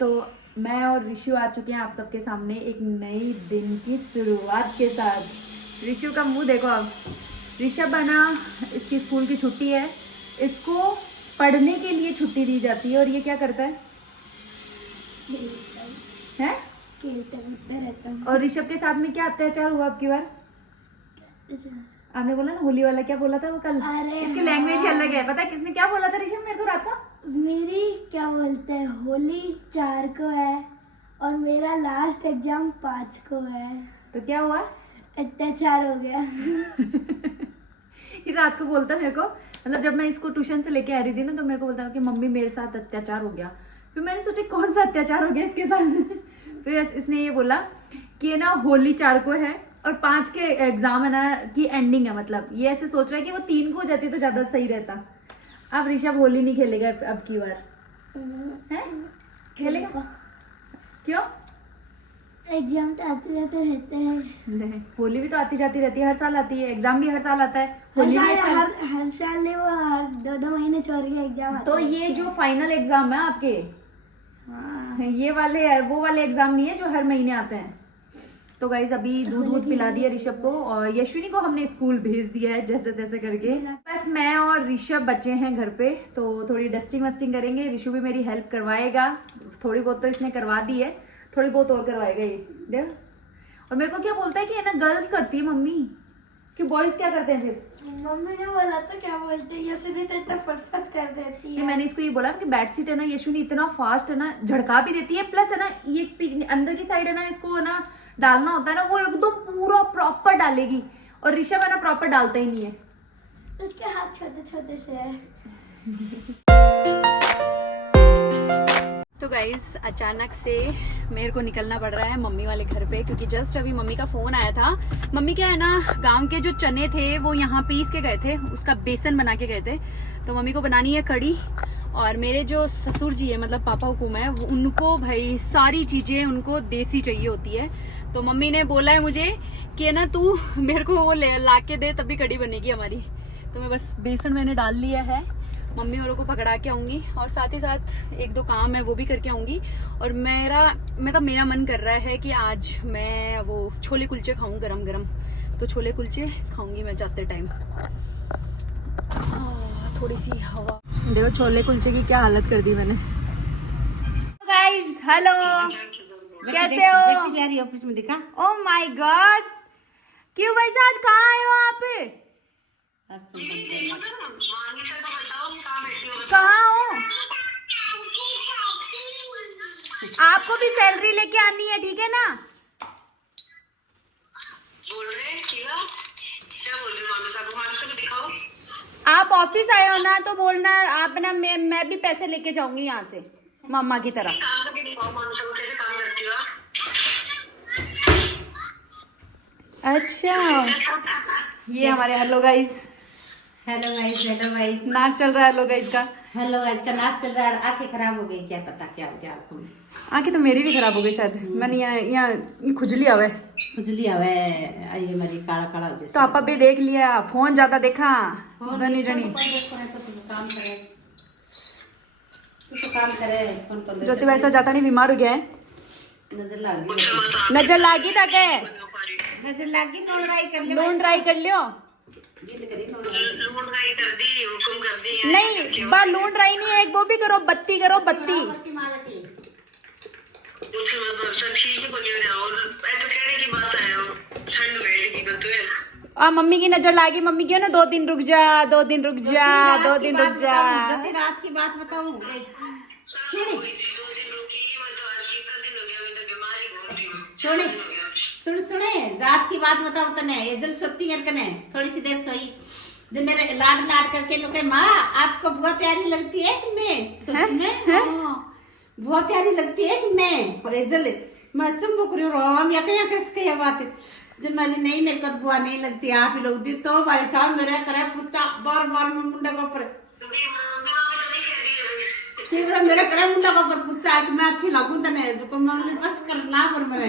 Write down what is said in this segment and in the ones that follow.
तो मैं और ऋषु आ चुके हैं आप सबके सामने एक नई दिन की शुरुआत के साथ। ऋषु का मुंह देखो आप। ऋषभ बना, इसकी स्कूल की छुट्टी है, इसको पढ़ने के लिए छुट्टी दी जाती है और ये क्या करता है? हैं? रहता हूँ। और ऋषभ के साथ में क्या अत्याचार हुआ आपकी बार? आपने बोला ना होली वाला, क्या बोला था वो कल? इसकी लैंग्वेज ही अलग है। पता है किसने क्या बोला था ऋषभ मेरे को रात का? मेरी क्या बोलते हैं, होली 4 को है और मेरा लास्ट एग्जाम 5 को है। तो क्या हुआ? अत्याचार हो गया। ये रात को बोलता मेरे को, मतलब जब मैं इसको ट्यूशन से लेके आ रही थी ना, तो मेरे को बोलता कि मम्मी मेरे साथ अत्याचार हो गया। फिर मैंने सोचा कौन सा अत्याचार हो गया इसके साथ। फिर इसने ये बोला कि ना होली 4 को है और 5 के एग्जाम है ना की एंडिंग है। मतलब ये ऐसे सोच रहा है कि वो 3 को हो जाती तो ज्यादा सही रहता। अब ऋषभ होली नहीं खेलेगा अब की बार, है? खेलेगा? क्यों? एग्जाम तो आते जाते रहते हैं। होली भी तो आती जाती रहती है, हर साल आती है। एग्जाम भी हर साल आता है। हर होली साल नहीं, वो हर 2-2 महीने छोड़ के एग्जाम आता तो है। ये जो फाइनल एग्जाम है आपके, हाँ। ये वाले वो वाले एग्जाम नहीं है जो हर महीने आते हैं। तो गाइस अभी दूध पिला दिया ऋषभ को और यशविनी को हमने स्कूल भेज दिया है जैसे तैसे करके। बस मैं और ऋषभ बचे हैं घर पे, तो थोड़ी डस्टिंग वस्टिंग करेंगे। ऋषु भी मेरी हेल्प करवाएगा, थोड़ी बहुत तो इसने करवा दी है, थोड़ी बहुत और करवाएगा ये देख। और मेरे को क्या बोलता है कि है ना गर्ल्स करती है मम्मी, कि बॉयज क्या करते हैं सिर्फ? मम्मी ने बोला तो क्या बोलते हैं, यशुनी तो इतना फटफट कर देती है। मैंने इसको ये बोला कि बेड शीट है ना यशुनी इतना फास्ट है ना झड़का भी देती है, प्लस है ना ये अंदर की साइड है ना इसको है ना डालना होता है ना, वो एकदम पूरा प्रॉपर डालेगी। और ऋषभ है ना प्रॉपर डालता ही नहीं है, उसके हाथ छोटे छोटे से है। तो गाइज अचानक से मेरे को निकलना पड़ रहा है मम्मी वाले घर पे, क्योंकि जस्ट अभी मम्मी का फोन आया था। मम्मी क्या है ना गांव के जो चने थे वो यहाँ पीस के गए थे, उसका बेसन बना के गए थे। तो मम्मी को बनानी है कड़ी, और मेरे जो ससुर जी है मतलब पापा हुकुम है, उनको भाई सारी चीजें उनको देसी चाहिए होती है। तो मम्मी ने बोला है मुझे कि ना तू मेरे को वो ला के दे तभी कड़ी बनेगी हमारी। तो मैं बस बेसन मैंने डाल लिया है, मम्मी औरों को पकड़ा के आऊंगी और साथ ही साथ 1-2 काम है वो भी करके आऊंगी। और मेरा मन कर रहा है कि आज मैं वो छोले कुलचे खाऊं गरम गरम, तो छोले कुलचे खाऊंगी मैं जाते टाइम। थोड़ी सी हवा देखो, छोले कुलचे की क्या हालत कर दी मैंने। गाइस हेलो, कैसे हो? ऑफिस में दिखा। ओह माय गॉड, क्यों भाई आज कहाँ आए हो आप? कहाँ हो? आपको भी सैलरी लेके आनी है, ठीक है ना? बोल रहे हैं क्या बोल रही हो? मानसा को दिखाओ। आप ऑफिस आए हो ना तो बोलना आप ना, मैं भी पैसे लेके जाऊंगी यहाँ से मम्मा की तरह। काम करके दिखाओ मानसा को, कैसे काम करती हो आप? अच्छा ये हमारे हेलो गाइस नाक चल रहा है हेलो गाइस का। हेलो गाइस का नाक चल रहा है। आंखें खराब हो गई, क्या पता क्या हो गया आंखों में। आंखें तो मेरी भी खराब हो गई शायद। मैंने यहाँ खुजली आवे आई हमारी काला काला जैसे। तो आपा भी देख लिया, फोन ज्यादा देखा जनी जनी। काम करे ज्योति वैसा जाता नहीं, बीमार हो गया है। नजर लग नजर लागी तक है, नजर लग गई। लोन ट्राई कर लियो। लूट गाई कर दी, हुकुम कर दी। नहीं बा लोन ट्राई नहीं है, एक वो भी करो, बत्ती करो बत्ती। सब ठीक ही बोलियो ना, और ऐसे कहने की बात है ठंड बैठ की बतू है। मम्मी की नजर लागी, मम्मी क्यों ना 2 दिन रुक जा, 2 दिन रुक जा, 2 दिन रुक जा। रात की बात बताऊं, सुने रात की बात बताऊं तने। ये जल सोती मेरे कने थोड़ी सी देर सोई, जब मेरे लाड करके लोग माँ आपको बुआ प्यारी लगती है कि मैं? सच में बुआ प्यारी लगती है कि मैं? और जल मैं चुम्बक रही हूँ, या कैसे बात है। जब मैंने नहीं मेरे को बुआ नहीं लगती आप ही लोग दी, तो भाई साहब मेरा करे पूछा बार में मुंडा के ऊपर मेरा करे मुंडा के ऊपर पूछा कि मैं अच्छी लगूं तने, जो मम्मी बस करना पर मैंने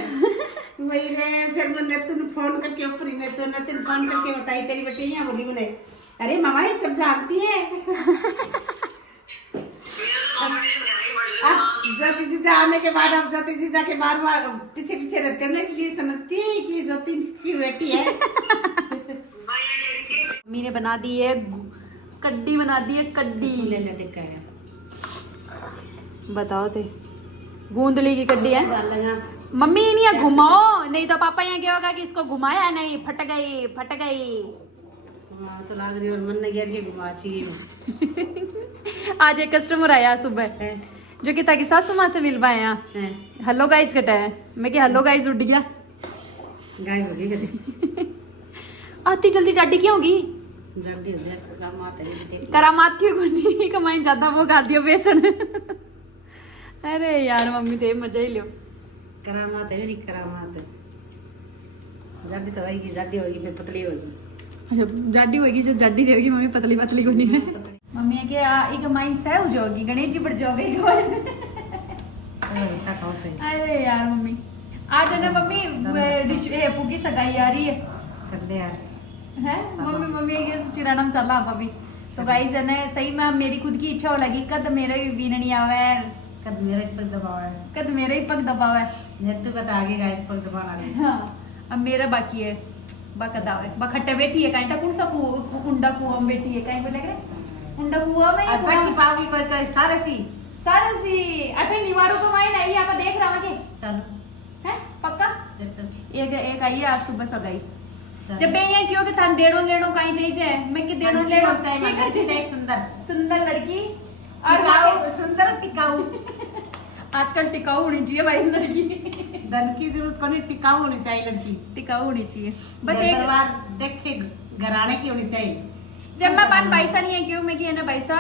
वही रे। फिर मैंने तुम फोन करके ऊपर ही तो तुम फोन करके बताई तेरी बेटी यहाँ बोली मैंने, अरे मामा ये सब जानती है। ज्योति जीजा आने के बाद अब ज्योति जीजा के बार बार पीछे पीछे रहते हैं ना, इसलिए समझती है कि ज्योति की बेटी है। मम्मी ने बना दी है कड्डी, बना दी है कड्डी। ले ले देखा है, बताओ ते गूंदली की कड्डी है। लगा मम्मी नहीं है घुमाओ, नहीं तो पापा यहाँ क्या होगा कि इसको घुमाया नहीं, फट गई फट गई। तो लग रही और मन ने गिर के घुमाची। आज एक कस्टमर आया सुबह जो कि ताकि सासू माँ से मिल पाए यहाँ। हेलो गाइस कटा है, मैं कि हेलो गाइस उठ गया, गायब हो गई कभी। आती जल्दी जाडी क्यों होगी? जल्दी हो जाए करामात है। करामात क्यों नहीं कमाई ज्यादा, वो गाल दियो बेसन। अरे यार मम्मी तो मजा ही लियो। करामात है मेरी करामात है। जल्दी तो होगी, जल्दी होगी फिर पतली होगी। अच्छा जाडी होगी, जो जाडी होगी मम्मी पतली पतली को नहीं है। मम्मी है कि एक माइन सह हो जाओगी, गणेश जी बढ़ जाओगे एक बार। अरे यार मम्मी आज है ना मम्मी हेपू की सगाई आ रही है। कर दे यार है मम्मी, मम्मी के चिराना में चला आप अभी तो गाइस है ना, सही में मेरी खुद की इच्छा हो लगी कद मेरे भी बीननी आवे, कद मेरा पग दबाव है, कद मेरा ही पग दबाव है। नेतु बता आगे गाइस पग दबाना है। हाँ अब मेरा बाकी है बकदावे बखट्टे बैठी है कहीं टा कौन सा कुंडा कुआं में बैठी है कहीं बोले करे कुंडा कुआं में और बैठी पाओगी कोई कोई सारे सी सारे सी अठे निवारों को माई नहीं आप देख रहा के चलो है पक्का। फिर सब एक आई है आज सुबह सगाई। जब मैं ये क्यों कि था देड़ो लेड़ो कहीं चाहिए, मैं कि देड़ो लेड़ो चाहिए सुंदर सुंदर लड़की और टिकाऊ, सुंदर टिकाऊ। आजकल टिकाऊ होनी चाहिए भाई लड़की, धन की जरूरत को नहीं, टिकाऊ होनी चाहिए लड़की, टिकाऊ होनी चाहिए बस घर एक परिवार देखे घराने की होनी चाहिए। जब मैं बात पैसा नहीं है क्यों मैं कि है ना पैसा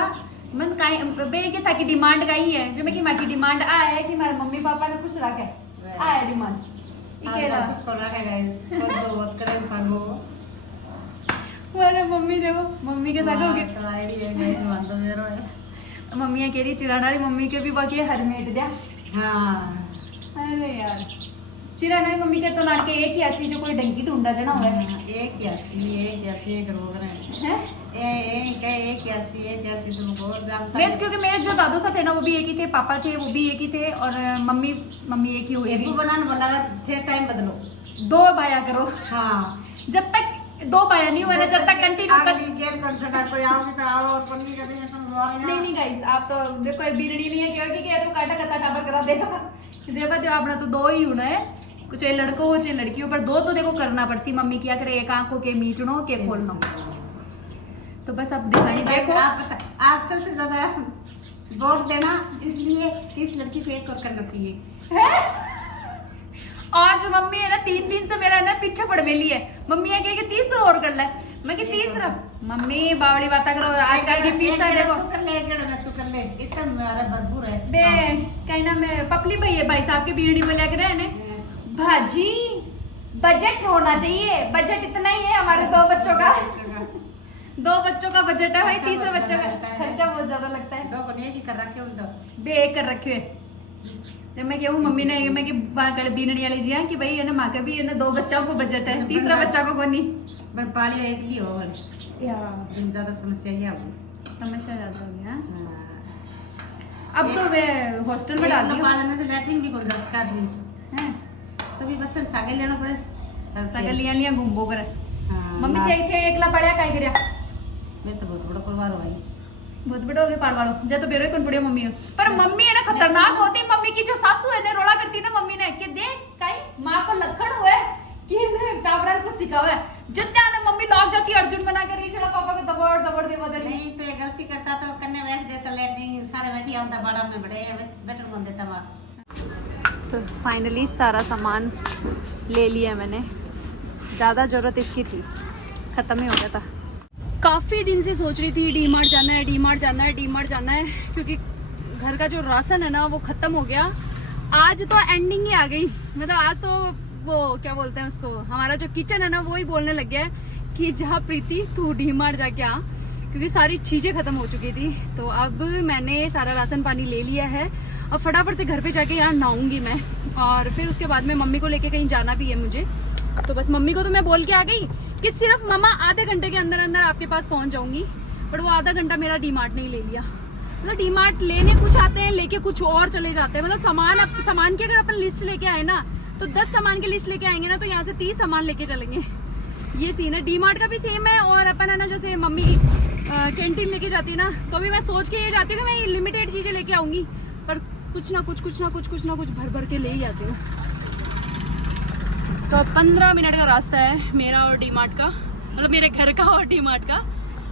मन काई बे के था की डिमांड का ही है जो मैं कि मां की डिमांड आ है कि हमारे मम्मी पापा ने कुछ रखे आ है डिमांड इकेला उसको रखेगा तो बात करें संगो मेरे मम्मी देखो मम्मी के साथ हो गए तुम्हारे लिए गाइस मान दो मेरो है। मम्मी कह रही चिराना वाली मम्मी के भी बाकी है हरमेट दिया। हां अरे यार चिराना वाली मम्मी के तो नाके एक ही ऐसी जो कोई डंकी ढूंढा जना हुआ है एक ऐसी एक रोग रहे हैं एक ऐसी तुमको और जानता मैं क्योंकि मेरे जो दादू साथ थे ना वो भी एक ही थे, पापा थे वो भी एक ही थे और मम्मी एक ही हुई एक बनाने वाला फिर टाइम बदलो, दो बाया करो। हां जब तक दो बाया नहीं हुआ ना जब तक कंटिन्यू कर अगली गेम कंसर्ट कोई आओगे तो आओ और पन्नी का दिन तुम रोए नहीं नहीं गाइस आप तो देखो बीरड़ी नहीं है क्योंकि क्या तो काटा कता टाबर करा देगा देखो जो अपना तो दो ही होना है, कुछ लड़को हो चाहे लड़की हो पर दो तो देखो करना पड़सी। मम्मी क्या करे एक आंखों के मीचनो के खोलनो तो बस अब दिखाई देखो आप सबसे ज्यादा वोट देना इसलिए इस लड़की को एक और करना चाहिए। आज मम्मी है ना 3 दिन से मेरा ना पीछे पड़ मेली है, मम्मी है कि तीसरा और कर ले, मैं कि तीसरा मम्मी बावड़ी बात करो आजकल की फीस है देखो तू कर ले इतना मेरा भरपूर है बे कहीं ना मैं पपली भाई है भाई साहब के बीड़ी में लेकर रहे ने भाजी बजट होना चाहिए, बजट इतना ही है हमारे 2 बच्चों का 2 बच्चों का बजट है भाई, तीसरे बच्चों का खर्चा बहुत ज्यादा लगता है। 2 बने की कर रखे हो तो बे एक कर रखे जब मैं कहूँ मम्मी ने मैं कि बीनड़ी वाली जी है कि भाई है ना माँ का भी है ना 2 बच्चों को बजट है, तीसरा बच्चा को नहीं पर पाली एक ही हो यार ज्यादा समस्या ही है समस्या ज्यादा हो गया। अब तो वे हॉस्टल में डाल दिया पालने से लैट्रिन भी कौन जा सका दी हैं तभी बच्चे सागे लेना पड़े सगल लिया घूमबो करे मम्मी थे एकला पड़या काई करया मैं तो बहुत बड़ा परिवार हो भाई बहुत बड़ा हो गया पाल वालों जे तो बेरो कौन पड़ियो मम्मी पर मम्मी है ना खतरनाक होती। मम्मी की जो सासू है ना रोड़ा करती ना मम्मी ने कि देख काई मां को लखन हुए कि ने टाबरा को सिखावे जिस टाइम मम्मी लॉक जाती अर्जुन बना कर रही पापा को दबड़ दबड़ दे बदल नहीं तो ये गलती करता तो कन्ने बैठ देता लेट नहीं सारे बैठी आंदा बड़ा में बड़े बेटर कौन देता मां। तो फाइनली सारा सामान ले लिया मैंने, ज़्यादा ज़रूरत इसकी थी ख़त्म ही हो गया था। काफ़ी दिन से सोच रही थी डी मार्ट जाना है डी मार्ट जाना है डी मार्ट जाना है क्योंकि घर का जो राशन है ना वो ख़त्म हो गया। आज तो एंडिंग ही आ गई, मतलब आज तो वो क्या बोलते हैं उसको हमारा जो किचन है ना वो ही बोलने लग गया है कि जहाँ प्रीति तू डी मार्ट जाके आ क्योंकि सारी चीज़ें ख़त्म हो चुकी थी। तो अब मैंने सारा राशन पानी ले लिया है और फटाफट से घर पे जाके यहाँ नहाऊंगी मैं और फिर उसके बाद में मम्मी को लेके कहीं जाना भी है मुझे। तो बस मम्मी को तो मैं बोल के आ गई कि सिर्फ मम्मा आधे घंटे के अंदर अंदर आपके पास पहुंच जाऊंगी, पर वो आधा घंटा मेरा डी मार्ट नहीं ले लिया। मतलब डीमार्ट लेने कुछ आते हैं, लेके कुछ और चले जाते हैं। मतलब सामान की अगर अपन लिस्ट लेके आए ना तो 10 सामान की लिस्ट लेके आएंगे ना तो यहाँ से 30 सामान लेके चलेंगे। ये सीन है। डीमार्ट का भी सेम है। और अपन है ना, जैसे मम्मी कैंटीन लेके जाती है ना, तो भी मैं सोच के ये जाती हूँ कि मैं लिमिटेड चीजें लेके आऊंगी, पर कुछ ना कुछ भर भर के ले ही आती हूँ। तो 15 मिनट का रास्ता है मेरा और डीमार्ट का, मतलब मेरे घर का और डीमार्ट का।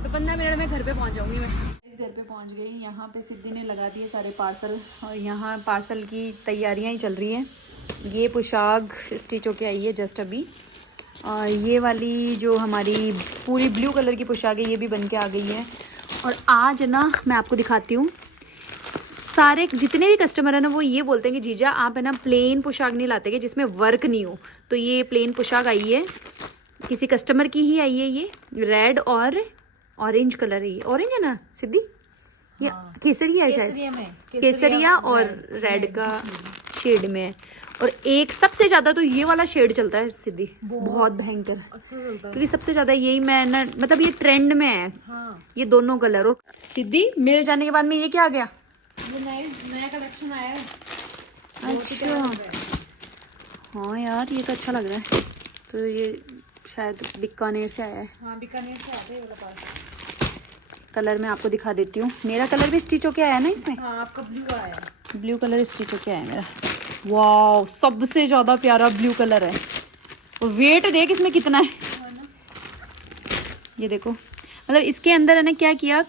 तो 15 मिनट में घर पे पहुंच जाऊंगी मैं। घर पे पहुंच गई। यहाँ पे सिद्धि ने लगा दिए सारे पार्सल और यहाँ पार्सल की तैयारियां ही चल रही हैं। ये पोशाक स्टिच होके आई है जस्ट अभी। और ये वाली जो हमारी पूरी ब्लू कलर की पोशाक है ये भी बन के आ गई है। और आज ना मैं आपको दिखाती हूँ, सारे जितने भी कस्टमर है ना वो ये बोलते हैं कि जीजा आप है ना प्लेन पोशाक नहीं लाते कि जिसमें वर्क नहीं हो। तो ये प्लेन पोशाक आई है, किसी कस्टमर की ही आई है। ये रेड और ऑरेंज कलर है। ये ऑरेंज है ना सिद्धि? या केसरिया है शायद, केसरिया और रेड का शेड में है। और एक सबसे ज्यादा तो ये वाला शेड चलता है सिद्धि, बहुत भयंकर अच्छा चलता है, क्योंकि सबसे ज्यादा यही मैं ना, मतलब ये ट्रेंड में है। ये दोनों कलर। और सिद्धि मेरे जाने के बाद में ये क्या आ गया? ये नया कलेक्शन आया है। अच्छा हाँ यार ये तो अच्छा लग रहा है। तो ये शायद बीकानेर से आया है। हाँ बीकानेर से आता है वाला पास। कलर मैं आपको दिखा देती हूँ। मेरा कलर भी स्टिच होके आया है ना इसमें। हाँ आपका ब्लू आया है। ब्लू कलर स्टिच होके आया है मेरा। वाओ सबसे ज्यादा प्यारा ब्लू कलर है। और वेट देख इसमें कितना है। ये देखो, मतलब इसके अंदर है ना क्या किया,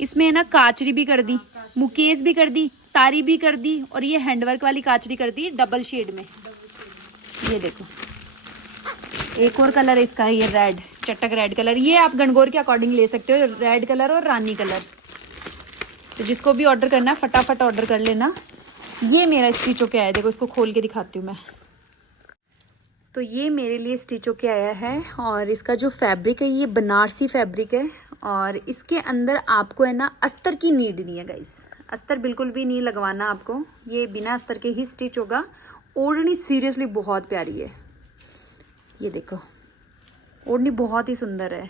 इसमें है ना काचरी भी कर दी, मुकेश भी कर दी, तारी भी कर दी, और ये हैंडवर्क वाली काचरी कर दी डबल शेड में। ये देखो एक और कलर है इसका, ये रेड, चटक रेड कलर। ये आप गणगौर के अकॉर्डिंग ले सकते हो, रेड कलर और रानी कलर। तो जिसको भी ऑर्डर करना है फटाफट ऑर्डर कर लेना। ये मेरा स्टिच होके आया है, देखो इसको खोल के दिखाती हूँ मैं। तो ये मेरे लिए स्टिच होके आया है। और इसका जो फैब्रिक है ये बनारसी फैब्रिक है। और इसके अंदर आपको है ना अस्तर की नीड नहीं है गाइस, अस्तर बिल्कुल भी नहीं लगवाना आपको। ये बिना अस्तर के ही स्टिच होगा। ओढ़नी सीरियसली बहुत प्यारी है। ये देखो ओढ़नी बहुत ही सुंदर है।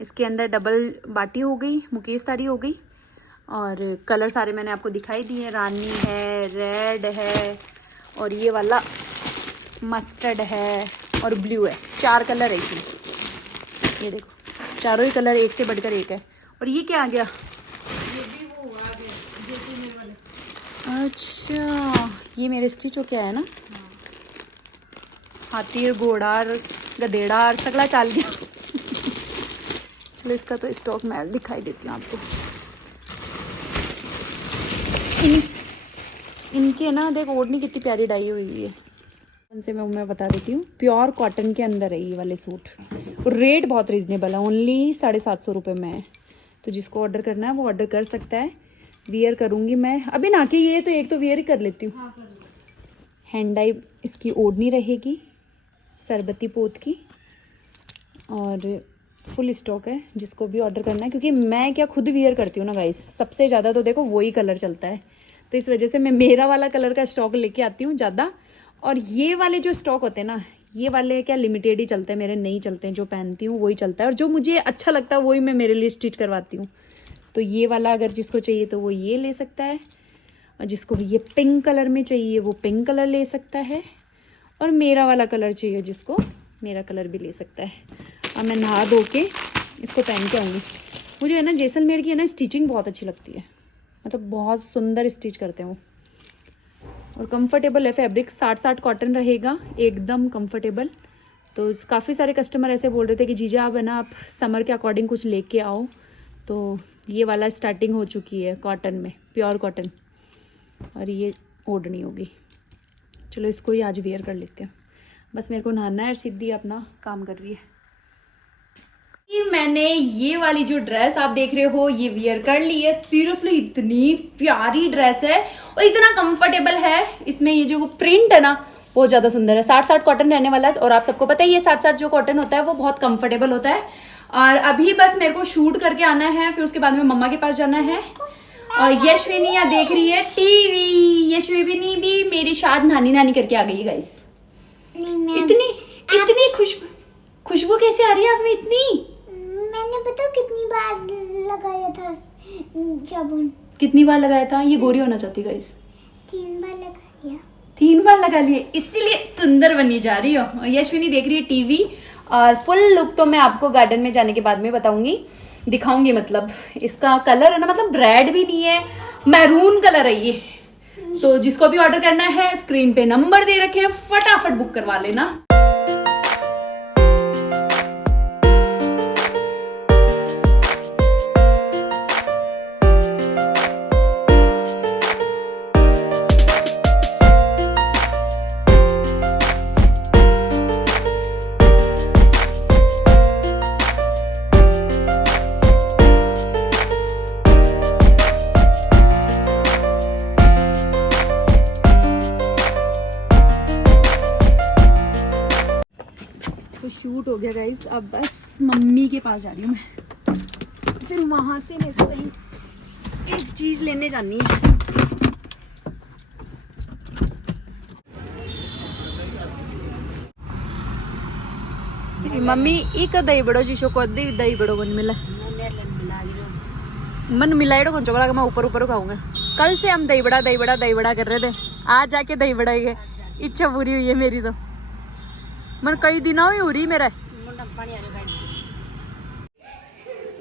इसके अंदर डबल बाटी हो गई, मुकेश तारी हो गई। और कलर सारे मैंने आपको दिखाई दिए, रानी है, रेड है, और ये वाला मस्टर्ड है और ब्लू है। 4 कलर है इसमें। ये देखो चारों ही कलर एक से बढ़कर एक है। और ये क्या आ गया? ये भी वो आ गया जैसलमेर वाले। अच्छा ये मेरे स्टिच होके आया ना। हाथी घोड़ा गधेड़ा सगला चाल गया। चलो इसका तो स्टॉक मैं दिखाई देती हूँ आपको। इनके ना देखो ओढ़नी कितनी प्यारी डाई हुई है। से मैं बता देती हूँ, प्योर कॉटन के अंदर है ये वाले सूट। और रेट बहुत रीजनेबल है, ओनली 750 रुपये में है। तो जिसको ऑर्डर करना है वो ऑर्डर कर सकता है। वियर करूँगी मैं अभी ना कि ये तो एक तो वियर ही कर लेती हूँ। हैंड डाई इसकी ओढ़नी रहेगी सरबती पोत की। और फुल स्टॉक है जिसको भी ऑर्डर करना है, क्योंकि मैं क्या खुद वियर करती हूँ ना गाइस, सबसे ज़्यादा तो देखो वही कलर चलता है। तो इस वजह से मैं मेरा वाला कलर का स्टॉक लेके आती हूँ ज़्यादा। और ये वाले जो स्टॉक होते हैं ना, ये वाले क्या लिमिटेड ही चलते हैं, मेरे नहीं चलते हैं। जो पहनती हूँ वही चलता है, और जो मुझे अच्छा लगता है वही मैं मेरे लिए स्टिच करवाती हूँ। तो ये वाला अगर जिसको चाहिए तो वो ये ले सकता है, और जिसको ये पिंक कलर में चाहिए वो पिंक कलर ले सकता है, और मेरा वाला कलर चाहिए जिसको मेरा कलर भी ले सकता है। और मैं नहा धो के इसको पहन के आऊँगी। मुझे है ना जैसलमेर की है ना स्टिचिंग बहुत अच्छी लगती है, मतलब बहुत सुंदर स्टिच करते हैं वो। और कंफर्टेबल है फैब्रिक, 60 कॉटन रहेगा, एकदम कंफर्टेबल। तो काफ़ी सारे कस्टमर ऐसे बोल रहे थे कि जीजा आप है ना आप समर के अकॉर्डिंग कुछ लेके आओ। तो ये वाला स्टार्टिंग हो चुकी है कॉटन में, प्योर कॉटन। और ये ओढ़नी होगी। चलो इसको ही आज वेयर कर लेते हैं। बस मेरे को नहाना है, सिद्धि अपना काम कर रही है। मैंने ये वाली जो ड्रेस आप देख रहे हो ये वियर कर ली है। सीरियसली इतनी प्यारी ड्रेस है और इतना कंफर्टेबल है। इसमें ये जो प्रिंट है ना बहुत ज्यादा सुंदर है। 60 कॉटन रहने वाला है, और आप सबको पता है ये 60 जो कॉटन होता है वो बहुत कंफर्टेबल होता है। और अभी बस मेरे को शूट करके आना है, फिर उसके बाद में मम्मा के पास जाना है। और यशविनी यहाँ देख रही है टीवी। यशविनी भी मेरी शाद नानी करके आ गई है गाइस। इतनी खुशबू कैसे आ रही है आप में इतनी? मैंने पता कितनी बार लगाया था साबुन। कितनी बार लगाया था? ये गोरी होना चाहती गाइस। 3 बार लगा लिया। 3 बार लगा लिए, इसीलिए सुंदर बनी जा रही हो। और यशविनी देख रही है टीवी। और फुल लुक तो मैं आपको गार्डन में जाने के बाद में बताऊंगी, दिखाऊंगी। मतलब इसका कलर है ना, मतलब रेड भी नहीं है, मैरून कलर है ये। तो जिसको भी ऑर्डर करना है स्क्रीन पे नंबर दे रखे हैं, फटाफट बुक करवा लेना। तो शूट हो गया गाइस, अब बस मम्मी के पास जा रही हूँ मैं। फिर वहां से मेरे को कहीं एक चीज लेने जानी है। मम्मी एक दही बड़ो जीशो को दही बड़ो मन मिला कौन चोकड़ा मैं ऊपर ऊपर खाऊंगा। कल से हम दही बड़ा कर रहे थे, आज जाके दही बड़ा ही इच्छा पूरी हुई है मेरी। तो मन कई दिनों ही हो रही मेरा।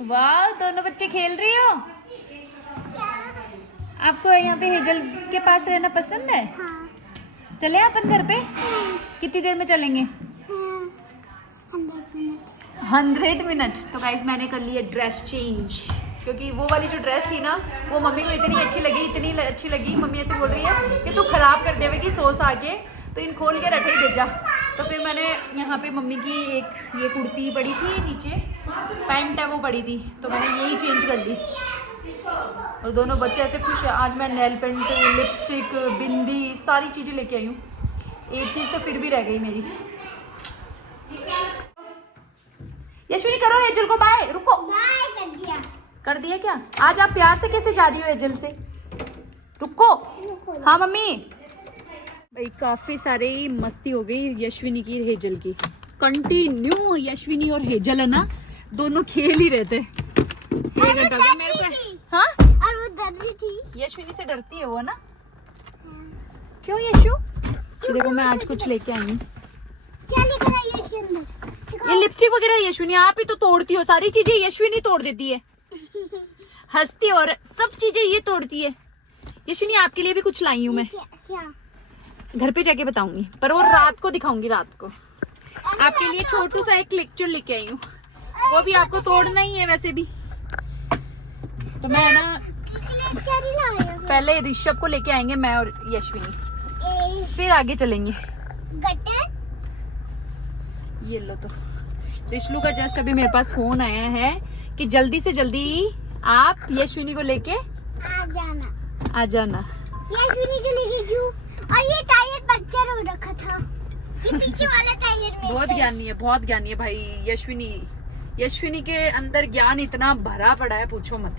वाह, दोनों बच्चे खेल रही हो। आपको यहाँ पे हेजल के पास रहना पसंद है? हाँ। चले अपन घर पे? कितनी देर में चलेंगे? 100 मिनट। तो गाइज मैंने कर ली है ड्रेस चेंज, क्योंकि वो वाली जो ड्रेस थी ना वो मम्मी को इतनी अच्छी लगी। मम्मी ऐसे बोल रही है कि तू खराब कर देवे कि सोस आके, तो इन खोल के रखे ही दे जा। तो फिर मैंने यहाँ पे मम्मी की एक ये कुर्ती पड़ी थी, नीचे पैंट है वो पड़ी थी, तो मैंने यही चेंज कर ली। और दोनों बच्चे ऐसे खुश है। आज मैं नेल पेंट, लिपस्टिक, बिंदी सारी चीज़ें लेके आई हूँ। एक चीज़ तो फिर भी रह गई मेरी। यशविनी करो हेजल को बाय। रुको, बाय कर दिया क्या? आज आप प्यार से कैसे जा रही हो हेजल से? रुको। हाँ मम्मी। भाई काफी सारी मस्ती हो गई यशविनी की हेजल की। कंटिन्यू यशविनी और हेजल है ना, दोनों खेल ही रहते। 1 घंटा का मेरे को। हाँ, और वो डर रही थी। यशविनी से डरती है वो ना। क्यों यशु? तो देखो मैं आज कुछ लेके आई हूँ। क्या लेकर आई हो इसके अंदर? ये लिपस्टिक वगैरह यशविनी आप ही तो तोड़ती हो, सारी चीजें यशविनी तोड़ देती है। हंसती और सब चीजें ये तोड़ती है। यशविनी आपके लिए भी कुछ लाई हूँ मैं। क्या? घर पे जाके बताऊंगी, पर वो रात को दिखाऊंगी। रात को आपके लिए छोटू सा एक लेक्चर लेके आई हूँ, वो भी आपको तोड़ना ही है वैसे भी। तो मैं ना पहले ऋषभ को लेके आएंगे, मैं और यशविनी, फिर आगे चलेंगे। ये लो। तो ऋषलू का जस्ट अभी मेरे पास फोन आया है कि जल्दी से जल्दी आप यशविनी को लेके आ जाना। यशविनी के लिए क्यों? और ये टायर पंचर हो रखा था, ये पीछे वाला टायर में। बहुत ज्ञानी है भाई यशविनी के अंदर ज्ञान इतना भरा पड़ा है, पूछो मत।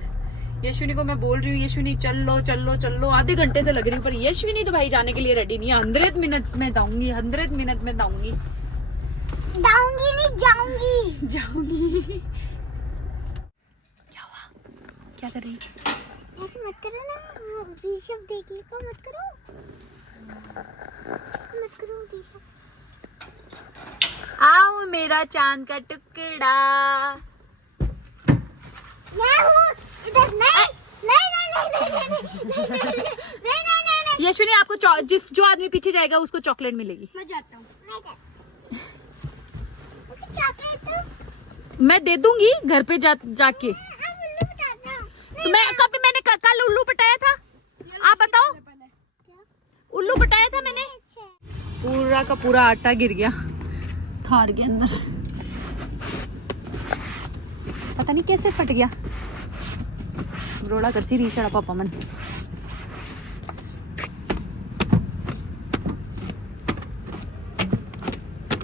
यशविनी को मैं बोल रही हूँ, यशविनी चल लो, आधे घंटे से लग रही हूँ, पर यशविनी तो भाई जाने के लिए रेडी नहीं है। 100 मिनट में दाऊंगी, 100 मिनट में दाऊंगी। नहीं जाऊंगी। क्या हुआ? क्या कर रही? ऐसे मत करो ना, ऋषभ देख लेगा। मत करो ऋषभ। आओ मेरा चांद का टुकड़ा। मैं हूँ इधर। नहीं। यशविनी आपको जो आदमी पीछे जाएगा उसको चॉकलेट मिलेगी। मैं जाता हूँ। मैं दे दूंगी घर पे जाके। तो मैंने कल उल्लू पटाया था, आप बताओ। उल्लू पटाया था मैंने। पूरा का पूरा आटा गिर गया थार के अंदर, पता नहीं कैसे फट गया। रोड़ा कर सी रीशा पापा मन।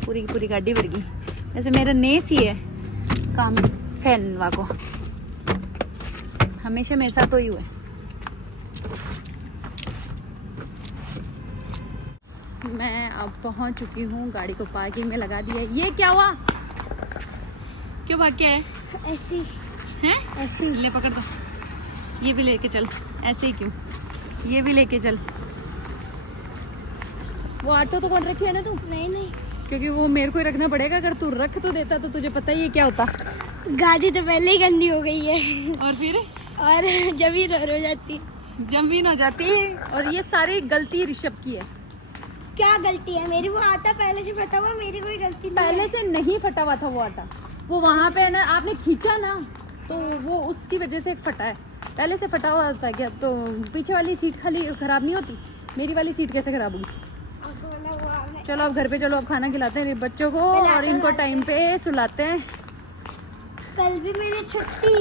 पूरी गाड़ी भर गई। वैसे मेरा नेस ही है काम फैलवा को, हमेशा मेरे साथ तो ही हुआ है। मैं अब पहुंच चुकी हूँ, गाड़ी को पार्किंग में लगा दिया। ये क्या हुआ? क्यों भाग के है? ऐसी ले पकड़ दो, ये भी लेके चल। ऐसे ही क्यों, ये भी लेके चल। वो ऑटो तो कौन रखी है ना तू? नहीं क्योंकि वो मेरे को ही रखना पड़ेगा, अगर तू रख तो देता तो तुझे पता ही है क्या होता। गाड़ी तो पहले ही गंदी हो गई है और फिर और जब ही रो जाती। जमीन हो जाती है। और ये सारी गलती ऋषभ की है। क्या गलती है मेरी? वो आटा पहले से फटा हुआ, मेरी कोई गलती नहीं पहले है। से नहीं फटा हुआ था वो आटा, वो वहाँ पे ना आपने खींचा ना तो वो उसकी वजह से फटा है। पहले से फटा हुआ होता है क्या? तो पीछे वाली सीट खाली खराब नहीं होती, मेरी वाली सीट कैसे खराब होगी? चलो अब घर पे चलो, अब खाना खिलाते हैं बच्चों को और इनको टाइम पे सुलाते हैं। कल भी मेरी छुट्टी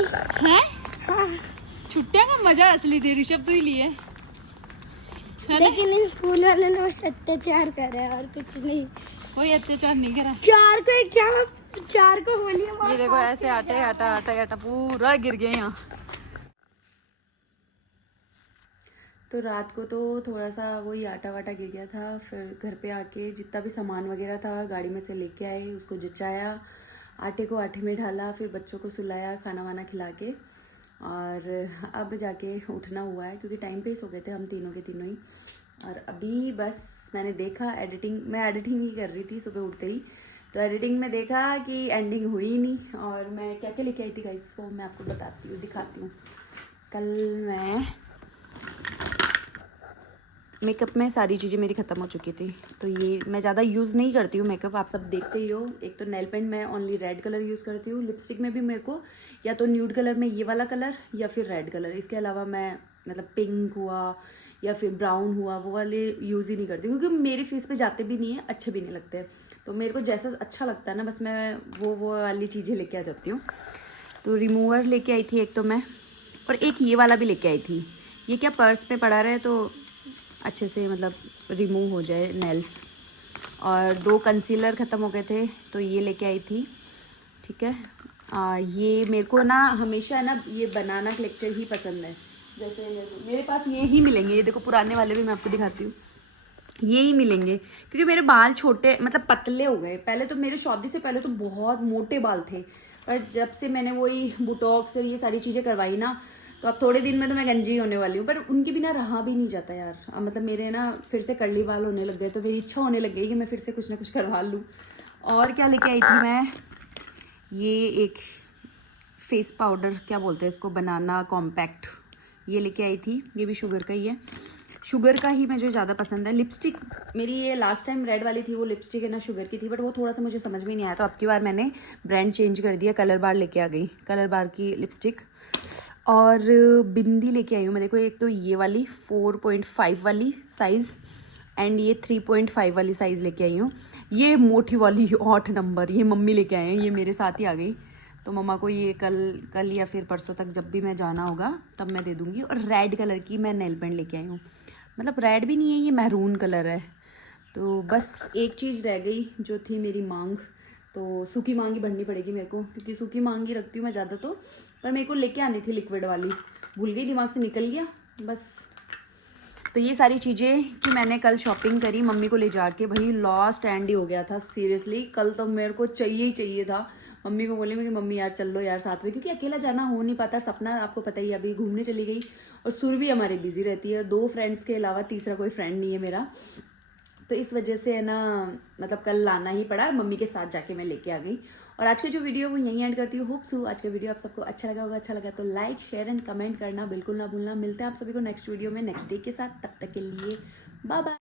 हैं? हाँ। छुट्टियां का मजा असली थी ऋषभ तो ही लिए है ना? लेकिन इन स्कूल वाले ने बस अत्याचार करे और कुछ नहीं। कोई अत्याचार नहीं करा। 4 को एग्जाम, 4 को होली है। ये देखो ऐसे आटे आटा आटा आटा पूरा गिर गया यहाँ। तो रात को तो थोड़ा सा वही आटा वाटा गिर गया था, फिर घर पे आके जितना भी सामान वगैरह था गाड़ी में से लेके आए, उसको जचाया, आटे को आटे में डाला, फिर बच्चों को सुलाया खाना वाना खिला के, और अब जाके उठना हुआ है क्योंकि टाइम पे ही सो गए थे हम तीनों के तीनों ही। और अभी बस मैंने देखा मैं एडिटिंग ही कर रही थी सुबह उठते ही, तो एडिटिंग में देखा कि एंडिंग हुई नहीं। और मैं क्या क्या लेके आई थी गाइस वो मैं आपको बताती हूँ, दिखाती हूँ। कल मैं मेकअप में सारी चीज़ें मेरी ख़त्म हो चुकी थी, तो ये मैं ज़्यादा यूज़ नहीं करती हूँ मेकअप, आप सब देखते ही हो। एक तो नेल पेंट मैं ओनली रेड कलर यूज़ करती हूँ, लिपस्टिक में भी मेरे को या तो न्यूड कलर में ये वाला कलर या फिर रेड कलर, इसके अलावा मैं मतलब पिंक हुआ या फिर ब्राउन हुआ वो वाले यूज़ ही नहीं करती क्योंकि मेरे फेस पे जाते भी नहीं है, अच्छे भी नहीं लगते। तो मेरे को जैसा अच्छा लगता है ना बस मैं वो वाली चीज़ें लेके आ जाती हूँ। तो रिमूवर लेके आई थी एक तो मैं, और एक ये वाला भी लेके आई थी। ये क्या पर्स पे पड़ा रहे तो अच्छे से मतलब रिमूव हो जाए नेल्स। और 2 कंसीलर ख़त्म हो गए थे तो ये लेके आई थी, ठीक है। ये मेरे को ना हमेशा ना ये बनाना क्लेक्चर ही पसंद है, जैसे मेरे पास ये ही मिलेंगे, ये देखो पुराने वाले भी मैं आपको दिखाती हूँ, ये ही मिलेंगे क्योंकि मेरे बाल छोटे मतलब पतले हो गए। पहले तो मेरे शादी से पहले तो बहुत मोटे बाल थे, पर जब से मैंने वही बुटॉक्स और ये सारी चीज़ें करवाई ना तो अब थोड़े दिन में तो मैं गंजी होने वाली हूँ, पर उनके बिना रहा भी नहीं जाता यार। मतलब मेरे ना फिर से कर्ली बाल होने लग गए तो मेरी इच्छा होने लग गई कि मैं फिर से कुछ ना कुछ करवा लूँ। और क्या लेके आई थी मैं, ये एक फेस पाउडर क्या बोलते हैं इसको, बनाना कॉम्पैक्ट, ये लेके आई थी। ये भी शुगर का ही है, शुगर का ही मुझे ज़्यादा पसंद है। लिपस्टिक मेरी ये लास्ट टाइम रेड वाली थी, वो लिपस्टिक है ना शुगर की थी, बट वो थोड़ा सा मुझे समझ में नहीं आया तो अब की बार मैंने ब्रांड चेंज कर दिया, कलर बार लेके आ गई, कलर बार की लिपस्टिक। और बिंदी लेके आई हूँ मैं, देखो एक तो ये वाली 4.5 वाली साइज़ एंड ये 3.5 वाली साइज़ लेके आई हूँ। ये मोटी वाली 8 नंबर ये मम्मी लेके आए हैं, ये मेरे साथ ही आ गई, तो मम्मा को ये कल या फिर परसों तक जब भी मैं जाना होगा तब मैं दे दूँगी। और रेड कलर की मैं नेल पेंट लेके आई हूँ, मतलब रेड भी नहीं है ये मैरून कलर है। तो बस एक चीज़ रह गई जो थी मेरी मांग, तो सूखी मांग ही भरनी पड़ेगी मेरे को क्योंकि सूखी मांग ही रखती हूँ मैं ज़्यादा, तो पर मेरे को लेके आनी थी लिक्विड वाली, भूल गई, दिमाग से निकल गया बस। तो ये सारी चीज़ें कि मैंने कल शॉपिंग करी मम्मी को ले जाके, भाई लॉस्ट एंड ही हो गया था सीरियसली। कल तो मेरे को चाहिए ही चाहिए था, मम्मी को बोले कि मम्मी यार चल लो यार साथ में, क्योंकि अकेला जाना हो नहीं पाता। सपना आपको पता ही अभी घूमने चली गई और सुर भी हमारी बिजी रहती है, 2 फ्रेंड्स के अलावा तीसरा कोई फ्रेंड नहीं है मेरा, तो इस वजह से है ना मतलब कल लाना ही पड़ा, मम्मी के साथ जाके मैं लेके आ गई। और आज का जो वीडियो वो यहीं एंड करती हूँ। होप्स आज का वीडियो आप सबको अच्छा लगा होगा, अच्छा लगा तो लाइक शेयर एंड कमेंट करना बिल्कुल ना भूलना। मिलते हैं आप सभी को नेक्स्ट वीडियो में नेक्स्ट डे के साथ, तब तक के लिए बाय बाय।